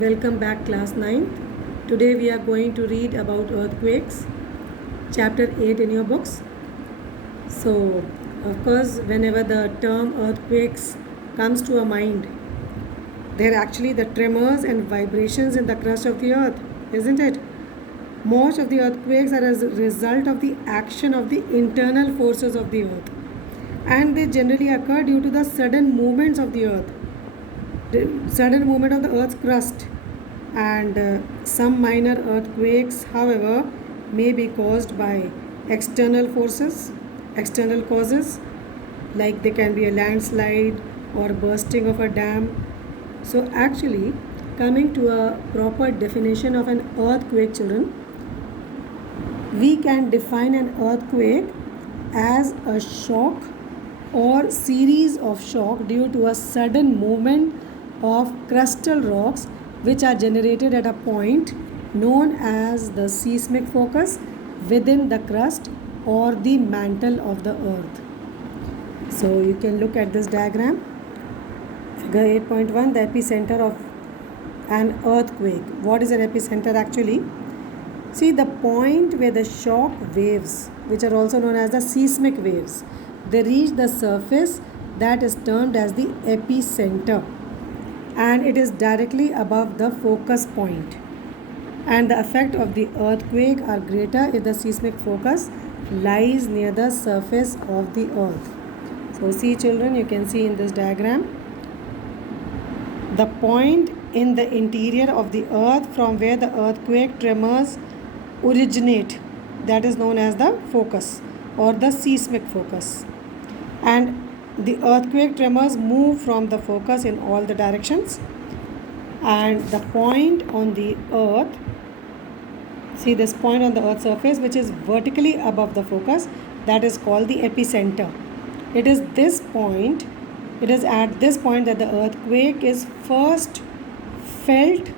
Welcome back, class 9th. Today we are going to read about earthquakes, chapter 8 in your books. So, of course, whenever the term earthquakes comes to our mind, they're actually the tremors and vibrations in the crust of the earth, isn't it? Most of the earthquakes are as a result of the action of the internal forces of the earth, and they generally occur due to the sudden movements of the earth, the sudden movement of the earth's crust. And some minor earthquakes, however, may be caused by external forces, external causes, like they can be a landslide or bursting of a dam. So, actually, coming to a proper definition of an earthquake, children, we can define an earthquake as a shock or series of shock due to a sudden movement of crustal rocks which are generated at a point known as the seismic focus within the crust or the mantle of the earth. So you can look at this diagram. Figure 8.1, the epicenter of an earthquake. What is an epicenter actually? See, the point where the shock waves, which are also known as the seismic waves, they reach the surface, that is termed as the epicenter, and it is directly above the focus point. And the effect of the earthquake are greater if the seismic focus lies near the surface of the earth. So see, children, you can see in this diagram the point in the interior of the earth from where the earthquake tremors originate, that is known as the focus or the seismic focus. And the earthquake tremors move from the focus in all the directions, and the point on the earth, see this point on the earth's surface which is vertically above the focus, that is called the epicenter. It is at this point that the earthquake is first felt,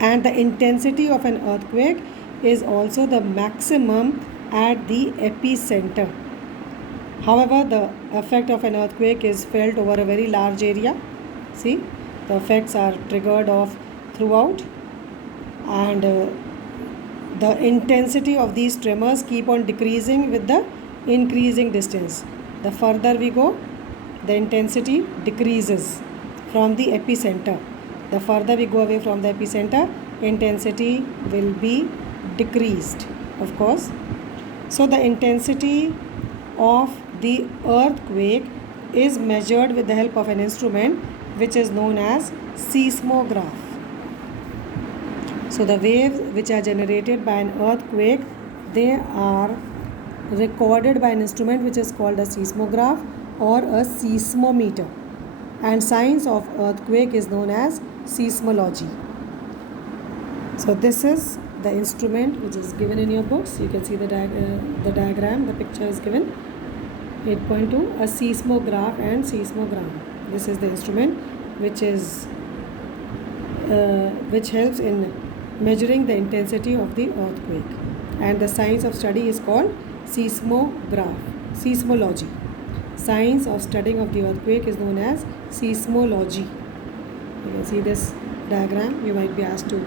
and the intensity of an earthquake is also the maximum at the epicenter. However, the effect of an earthquake is felt over a very large area. See, the effects are triggered off throughout, and the intensity of these tremors keep on decreasing with the increasing distance. The further we go, the intensity decreases from the epicenter. The further we go away from the epicenter, intensity will be decreased, of course. So the intensity of the earthquake is measured with the help of an instrument which is known as seismograph. So the waves which are generated by an earthquake, they are recorded by an instrument which is called a seismograph or a seismometer, and science of earthquake is known as seismology. So this is the instrument which is given in your books. You can see the diagram, the picture is given. 8.2, a seismograph and seismogram. This is the instrument which helps in measuring the intensity of the earthquake, and the science of study is called seismology. Science of studying of the earthquake is known as seismology. You can see this diagram. You might be asked to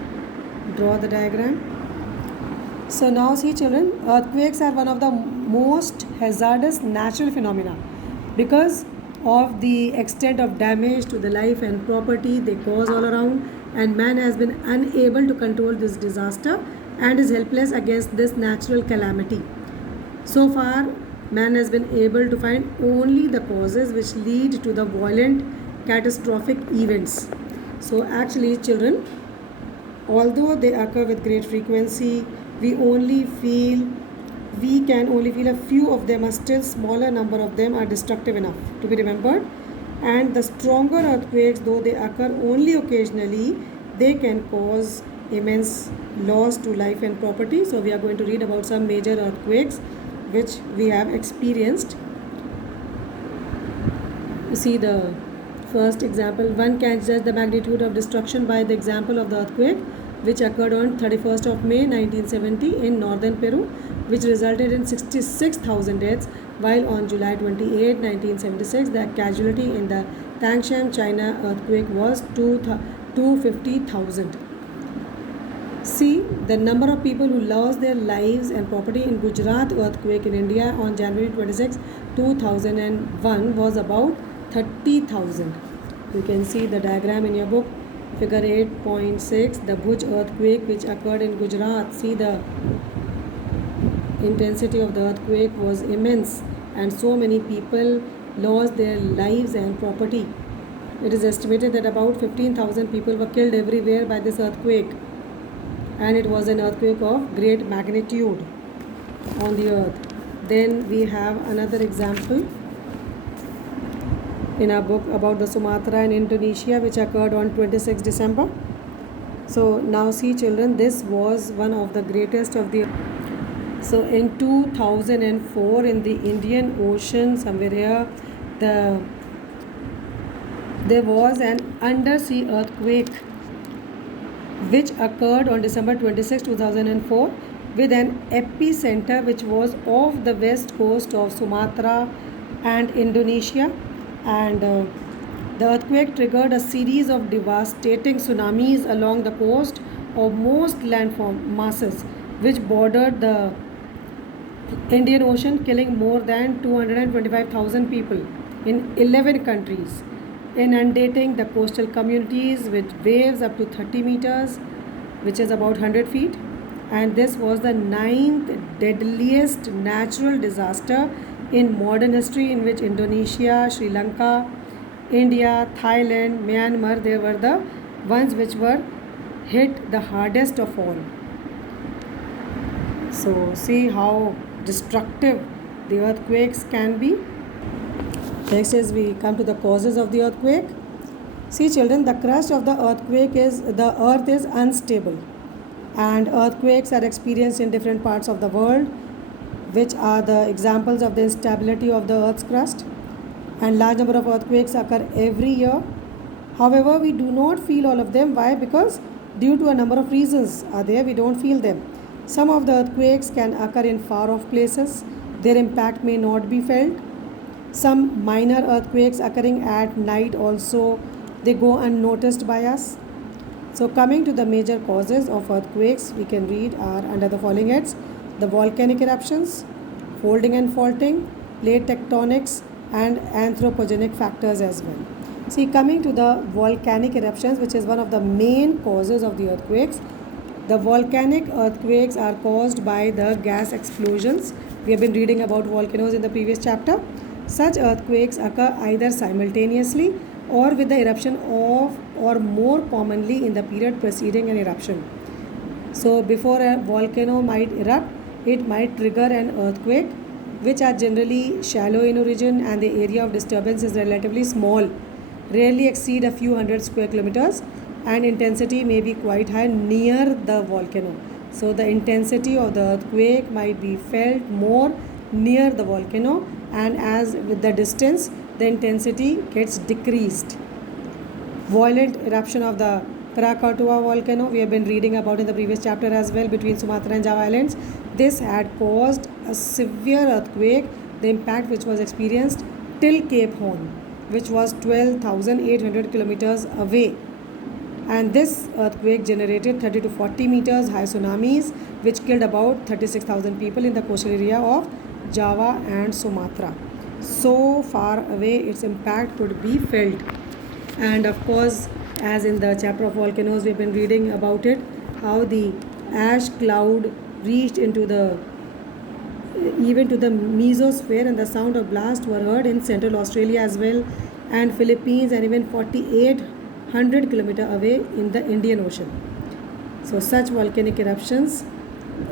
draw the diagram. So now see, children, earthquakes are one of the most hazardous natural phenomena because of the extent of damage to the life and property they cause all around, and man has been unable to control this disaster and is helpless against this natural calamity. So far, man has been able to find only the causes which lead to the violent catastrophic events. So actually, children, although they occur with great frequency, we can only feel a few of them. A still smaller number of them are destructive enough to be remembered, and the stronger earthquakes, though they occur only occasionally, they can cause immense loss to life and property. So we are going to read about some major earthquakes which we have experienced. You see the first example. One can judge the magnitude of destruction by the example of the earthquake which occurred on 31st of May 1970 in northern Peru, which resulted in 66,000 deaths, while on July 28, 1976, the casualty in the Tangshan, China earthquake was 250,000. See the number of people who lost their lives and property in Gujarat earthquake in India on January 26, 2001 was about 30,000. You can see the diagram in your book, figure 8.6, the Bhuj earthquake which occurred in Gujarat. See, the intensity of the earthquake was immense and so many people lost their lives and property. It is estimated that about 15,000 people were killed everywhere by this earthquake, and it was an earthquake of great magnitude on the earth. Then we have another example in our book about the Sumatra in Indonesia, which occurred on 26 December. So now see children, this was one of the greatest of the. So in 2004 in the Indian Ocean somewhere here, there was an undersea earthquake which occurred on December 26, 2004 with an epicenter which was off the west coast of Sumatra and Indonesia, and the earthquake triggered a series of devastating tsunamis along the coast of most landform masses which bordered the Indian Ocean, killing more than 225,000 people in 11 countries, inundating the coastal communities with waves up to 30 meters, which is about 100 feet. And this was the 9th deadliest natural disaster in modern history, in which Indonesia, Sri Lanka, India, Thailand, Myanmar, they were the ones which were hit the hardest of all. So see how destructive the earthquakes can be. Next is we come to the causes of the earthquake. See children, the crust of the earthquake is, the earth is unstable, and earthquakes are experienced in different parts of the world, which are the examples of the instability of the earth's crust. And large number of earthquakes occur every year. However, we do not feel all of them. Why? Because due to a number of reasons are there, we don't feel them. Some of the earthquakes can occur in far off places. Their impact may not be felt. Some minor earthquakes occurring at night also, they go unnoticed by us. So coming to the major causes of earthquakes, we can read are under the following heads: the volcanic eruptions, folding and faulting, plate tectonics, and anthropogenic factors as well. See, coming to the volcanic eruptions, which is one of the main causes of the earthquakes. The volcanic earthquakes are caused by the gas explosions. We have been reading about volcanoes in the previous chapter. Such earthquakes occur either simultaneously or with the eruption of, or more commonly in the period preceding an eruption. So before a volcano might erupt, it might trigger an earthquake, which are generally shallow in origin, and the area of disturbance is relatively small, rarely exceed a few hundred square kilometers, and intensity may be quite high near the volcano. So the intensity of the earthquake might be felt more near the volcano, and as with the distance, the intensity gets decreased. Violent eruption of the Krakatoa volcano, we have been reading about in the previous chapter as well, between Sumatra and Java Islands. This had caused a severe earthquake, the impact which was experienced till Cape Horn, which was 12,800 kilometers away. And this earthquake generated 30 to 40 meters high tsunamis, which killed about 36,000 people in the coastal area of Java and Sumatra. So far away its impact could be felt. And of course, as in the chapter of volcanoes, we've been reading about it, how the ash cloud reached into the even to the mesosphere, and the sound of blast were heard in Central Australia as well, and Philippines, and even 4,800 kilometers away in the Indian Ocean. So such volcanic eruptions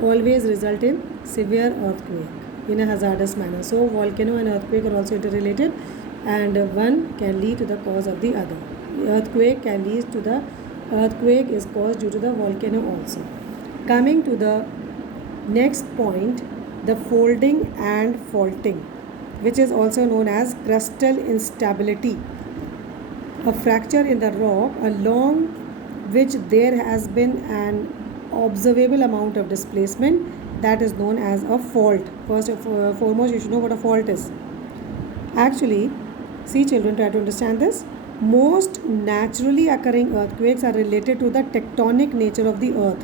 always result in severe earthquake in a hazardous manner. So volcano and earthquake are also interrelated, and one can lead to the cause of the other. Earthquake is caused due to the volcano also. Coming to the next point, the folding and faulting, which is also known as crustal instability, a fracture in the rock along which there has been an observable amount of displacement, that is known as a fault. First and foremost, you should know what a fault is. Actually, see children, try to understand this. Most naturally occurring earthquakes are related to the tectonic nature of the earth.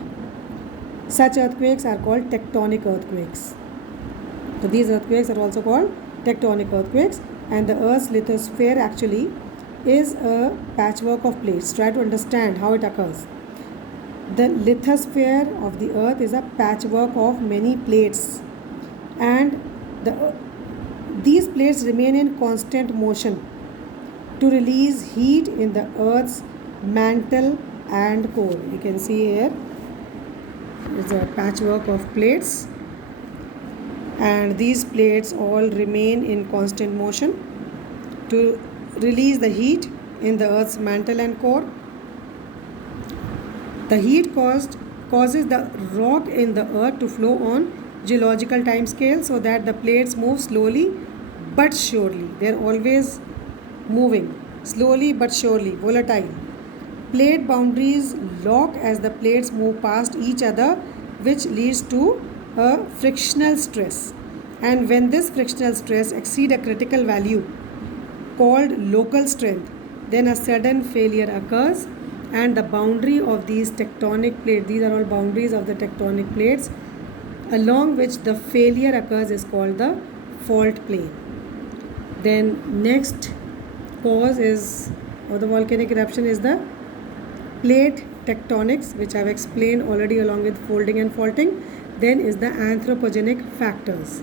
Such earthquakes are called tectonic earthquakes. So these earthquakes are also called tectonic earthquakes, and the Earth's lithosphere actually is a patchwork of plates. Try to understand how it occurs. The lithosphere of the Earth is a patchwork of many plates, and these plates remain in constant motion to release heat in the Earth's mantle and core. You can see here is a patchwork of plates, and these plates all remain in constant motion to release the heat in the Earth's mantle and core. The heat causes the rock in the Earth to flow on geological time scale, so that the plates move slowly but surely. They are always moving slowly but surely, volatile. Plate boundaries lock as the plates move past each other, which leads to a frictional stress. And when this frictional stress exceeds a critical value called local strength, then a sudden failure occurs, and the boundary of these tectonic plates, these are all boundaries of the tectonic plates, along which the failure occurs, is called the fault plane. Then next cause is of the volcanic eruption is the plate tectonics, which I have explained already along with folding and faulting. Then is the anthropogenic factors.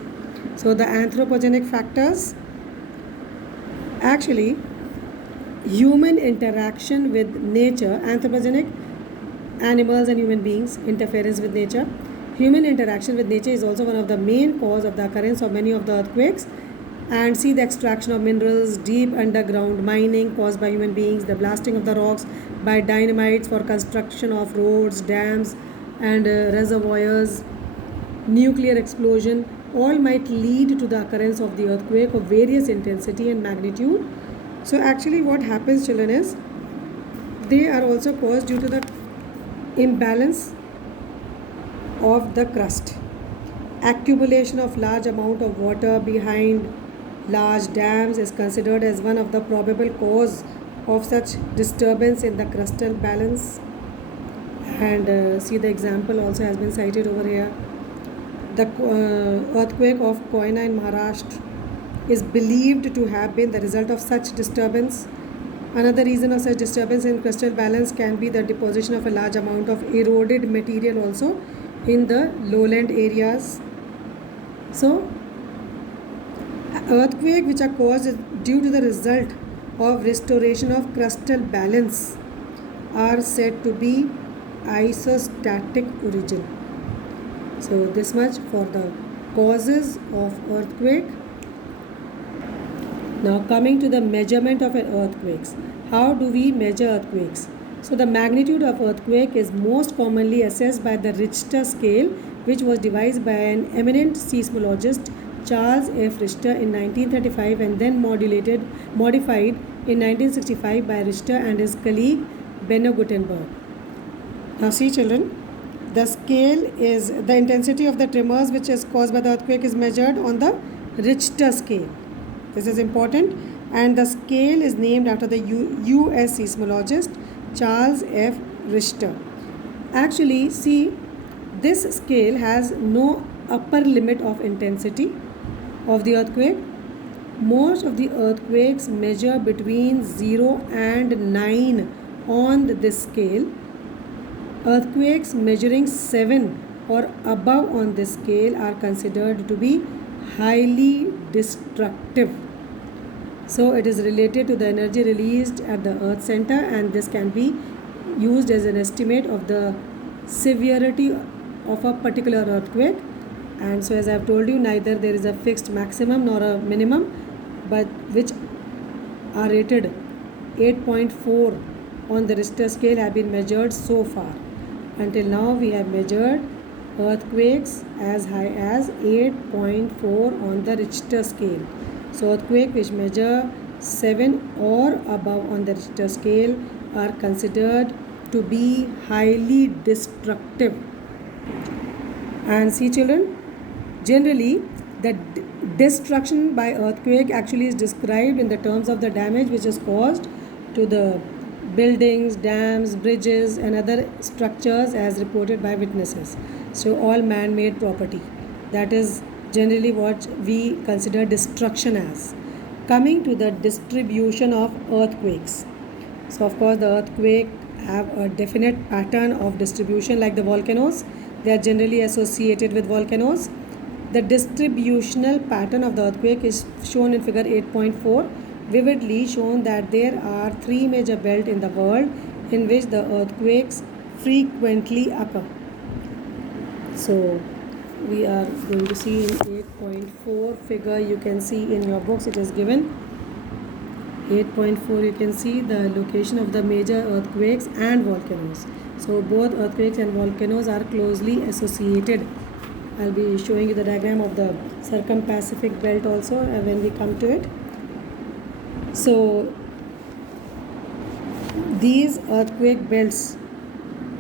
So the anthropogenic factors, actually human interaction with nature, anthropogenic, animals and human beings, interference with nature. Human interaction with nature is also one of the main cause of the occurrence of many of the earthquakes. And see the extraction of minerals, deep underground mining caused by human beings, the blasting of the rocks by dynamites for construction of roads, dams and reservoirs, nuclear explosion, all might lead to the occurrence of the earthquake of various intensity and magnitude. So actually what happens, children, is they are also caused due to the imbalance of the crust. Accumulation of large amount of water behind large dams is considered as one of the probable cause of such disturbance in the crustal balance. And see the example also has been cited over here. The earthquake of Koyna in Maharashtra is believed to have been the result of such disturbance. Another reason of such disturbance in crustal balance can be the deposition of a large amount of eroded material also in the lowland areas. So earthquake which are caused due to the result of restoration of crustal balance are said to be isostatic origin. So this much for the causes of earthquake. Now coming to the measurement of an earthquakes. How do we measure earthquakes? So the magnitude of earthquake is most commonly assessed by the Richter scale, which was devised by an eminent seismologist, Charles F. Richter, in 1935 and then modified in 1965 by Richter and his colleague Benno Gutenberg. Now see, children, the scale is the intensity of the tremors which is caused by the earthquake is measured on the Richter scale. This is important, and the scale is named after the US seismologist Charles F. Richter. Actually, see, this scale has no upper limit of intensity of the earthquake. Most of the earthquakes measure between 0 and 9 on this scale. Earthquakes measuring 7 or above on this scale are considered to be highly destructive. So it is related to the energy released at the earth center, and this can be used as an estimate of the severity of a particular earthquake. And so as I have told you, neither there is a fixed maximum nor a minimum, but which are rated 8.4 on the Richter scale have been measured so far. Until now we have measured earthquakes as high as 8.4 on the Richter scale. So earthquake which measure 7 or above on the Richter scale are considered to be highly destructive. And see, children, generally the destruction by earthquake actually is described in the terms of the damage which is caused to the buildings, dams, bridges, and other structures as reported by witnesses. So, all man made property. That is generally what we consider destruction as. Coming to the distribution of earthquakes. So, of course, the earthquake have a definite pattern of distribution like the volcanoes. They are generally associated with volcanoes. The distributional pattern of the earthquake is shown in figure 8.4, vividly shown that there are three major belts in the world in which the earthquakes frequently occur. So we are going to see in 8.4 figure, you can see in your books it is given 8.4, you can see the location of the major earthquakes and volcanoes. So both earthquakes and volcanoes are closely associated. I'll be showing you the diagram of the Circum-Pacific belt also when we come to it. So these earthquake belts,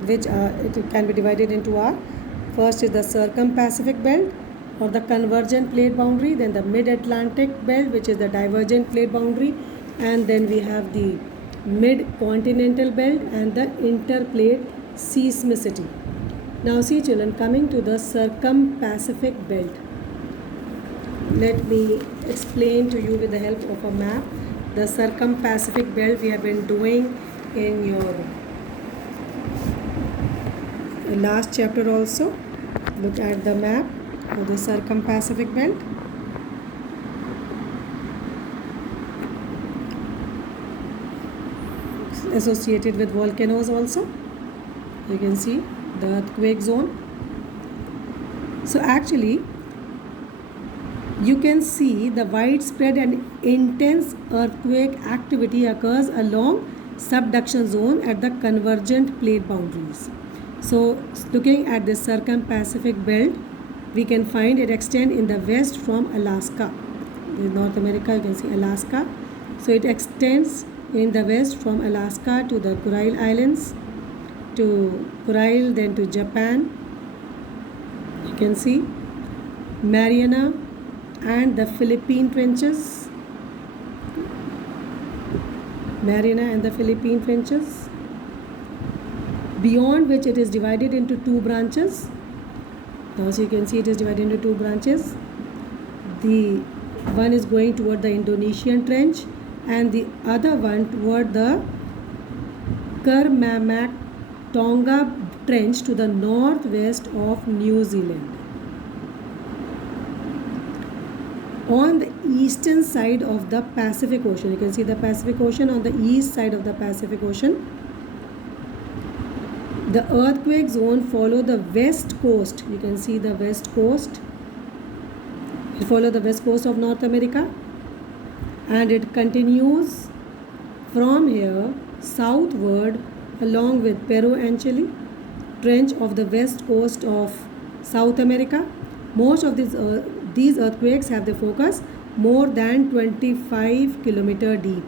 which it can be divided into our first is the Circum-Pacific belt or the convergent plate boundary, then the Mid-Atlantic belt, which is the divergent plate boundary, and then we have the Mid-Continental belt and the interplate seismicity. Now see children, coming to the Circum-Pacific belt, let me explain to you with the help of a map. The Circum-Pacific belt we have been doing in your last chapter also. Look at the map of the Circum-Pacific belt. Associated with volcanoes also. You can see the earthquake zone. So actually you can see the widespread and intense earthquake activity occurs along subduction zone at the convergent plate boundaries. So looking at the Circum-Pacific belt, we can find it extend in the west from Alaska. In North America you can see Alaska. So it extends in the west from Alaska to the Kuril Islands, to Kuril, then to Japan. You can see Mariana and the Philippine trenches. Mariana and the Philippine trenches, beyond which it is divided into two branches. Now so you can see it is divided into two branches. The one is going toward the Indonesian trench and the other one toward the Kermamak Tonga trench to the northwest of New Zealand. On the eastern side of the Pacific Ocean, you can see the Pacific Ocean. On the east side of the Pacific Ocean, the earthquake zone follow the west coast. You can see the west coast. It follows the west coast of North America and it continues from here southward along with Peru and Chile trench of the west coast of South America. Most of these earthquakes have the focus more than 25 kilometer deep,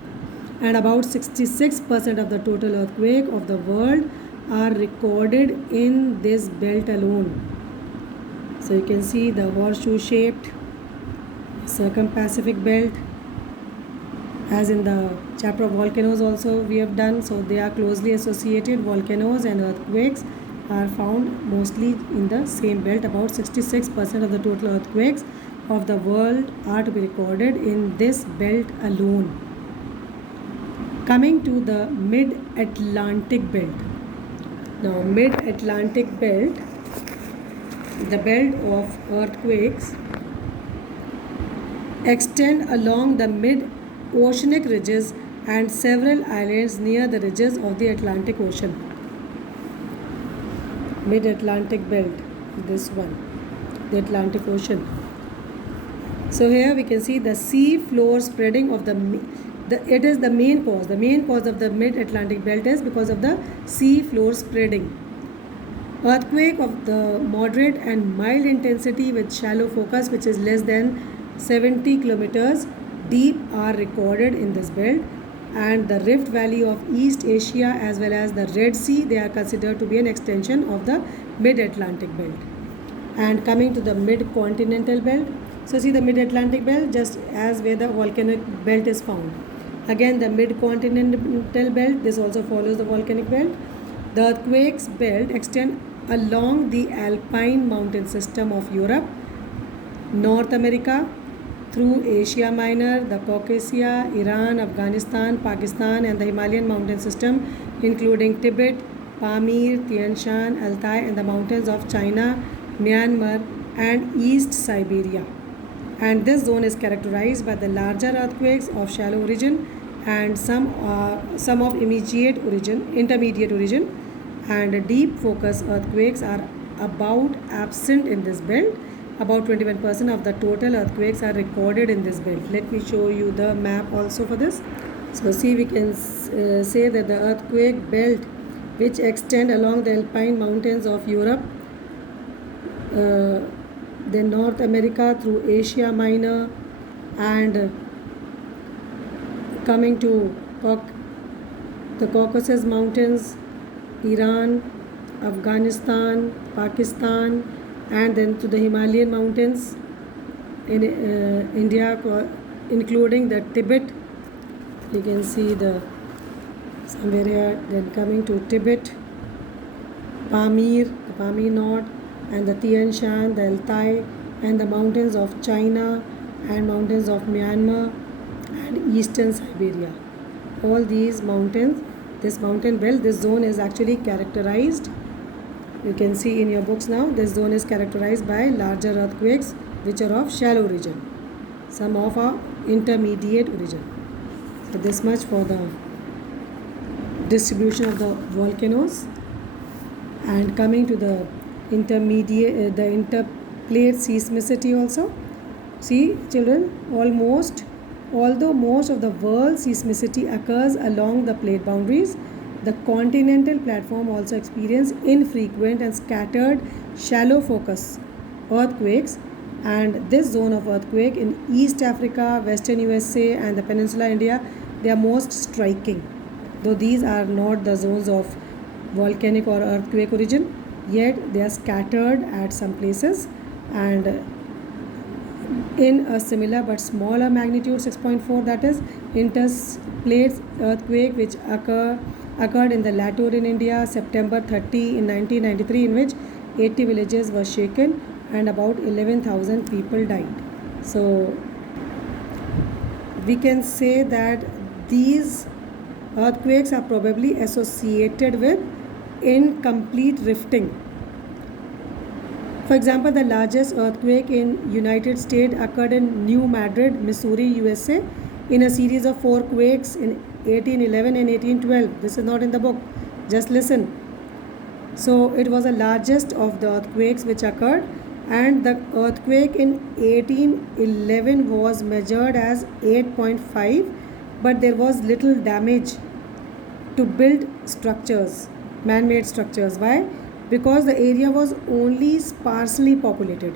and about 66% of the total earthquake of the world are recorded in this belt alone. So you can see the horseshoe shaped Circum-Pacific belt, as in the chapter of volcanoes also we have done. So they are closely associated. Volcanoes and earthquakes are found mostly in the same belt. About 66% of the total earthquakes of the world are to be recorded in this belt alone. Coming to the Mid-Atlantic belt. Now Mid-Atlantic belt, the belt of earthquakes extend along the mid-oceanic ridges and several islands near the ridges of the Atlantic Ocean. Mid-Atlantic belt, this one, the Atlantic Ocean. So here we can see the sea floor spreading of it is the main cause. The main cause of the Mid-Atlantic belt is because of the sea floor spreading. Earthquake of the moderate and mild intensity with shallow focus, which is less than 70 kilometers deep, are recorded in this belt, and the Rift Valley of East Asia as well as the Red Sea, they are considered to be an extension of the Mid-Atlantic belt. And coming to the Mid-Continental belt, so see the Mid-Atlantic belt just as where the volcanic belt is found. Again, the mid-continental belt, this also follows the volcanic belt. The earthquakes belt extend along the alpine mountain system of Europe, North America, through Asia Minor, the Caucasia, Iran, Afghanistan, Pakistan, and the Himalayan mountain system, including Tibet, Pamir, Tian Shan, Altai, and the mountains of China, Myanmar, and East Siberia. And this zone is characterized by the larger earthquakes of shallow origin and some of intermediate origin, and deep focus earthquakes are about absent in this belt. About 21% of the total earthquakes are recorded in this belt. Let me show you the map also for this. So see, we can say that the earthquake belt which extend along the alpine mountains of Europe, then North America through Asia Minor, and coming to the Caucasus Mountains, Iran, Afghanistan, Pakistan, and then to the Himalayan mountains in India, including the Tibet. You can see the somewhere here. Then coming to Tibet, Pamir, the Pamir North, and the Tian Shan, the Altai, and the mountains of China and mountains of Myanmar and eastern Siberia. All these mountains, this mountain belt, this zone is actually characterized. You can see in your books now, this zone is characterized by larger earthquakes which are of shallow origin, some of our intermediate origin. So this much for the distribution of the volcanoes. And coming to the interplate seismicity also. See children, although most of the world's seismicity occurs along the plate boundaries, the continental platform also experiences infrequent and scattered shallow focus earthquakes, and this zone of earthquake in East Africa, Western USA, and the Peninsula India, they are most striking. Though these are not the zones of volcanic or earthquake origin, yet they are scattered at some places and in a similar but smaller magnitude 6.4, that is interplate earthquake which occurred in the Latur in India September 30 in 1993, in which 80 villages were shaken and about 11,000 people died. So we can say that these earthquakes are probably associated with incomplete rifting. For example, the largest earthquake in United States occurred in New Madrid, Missouri, USA, in a series of 4 quakes in 1811 and 1812. This is not in the book, just listen. So it was the largest of the earthquakes which occurred, and the earthquake in 1811 was measured as 8.5, but there was little damage to build structures, man-made structures. Why? Because the area was only sparsely populated.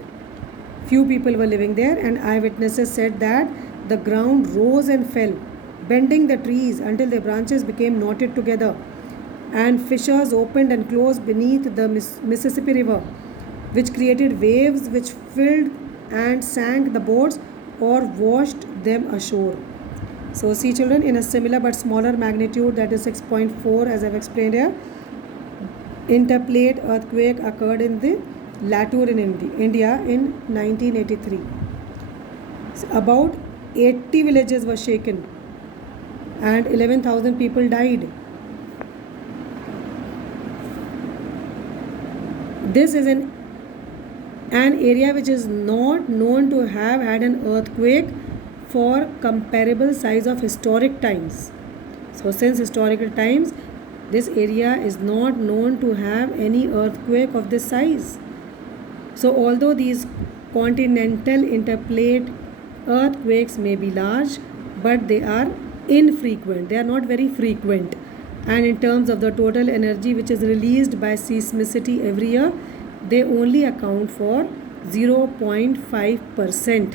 Few people were living there, and eyewitnesses said that the ground rose and fell, bending the trees until their branches became knotted together, and fissures opened and closed beneath the Mississippi River, which created waves which filled and sank the boats or washed them ashore. So see children, in a similar but smaller magnitude, that is 6.4 as I have explained here, interplate earthquake occurred in the Latur in India in 1983. So about 80 villages were shaken and 11,000 people died. This is an area which is not known to have had an earthquake for comparable size of historic times. So since historical times, this area is not known to have any earthquake of this size. So although these continental interplate earthquakes may be large, but they are infrequent. They are not very frequent. And in terms of the total energy which is released by seismicity every year, they only account for 0.5%.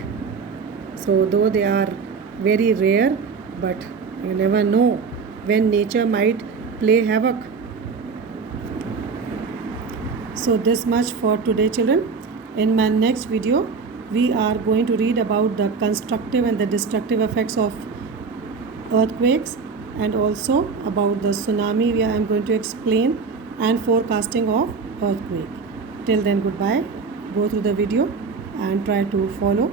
So though they are very rare, but you never know when nature might play havoc. So this much for today children. In my next video, we are going to read about the constructive and the destructive effects of earthquakes and also about the tsunami I am going to explain and forecasting of earthquake. Till then, goodbye. Go through the video and try to follow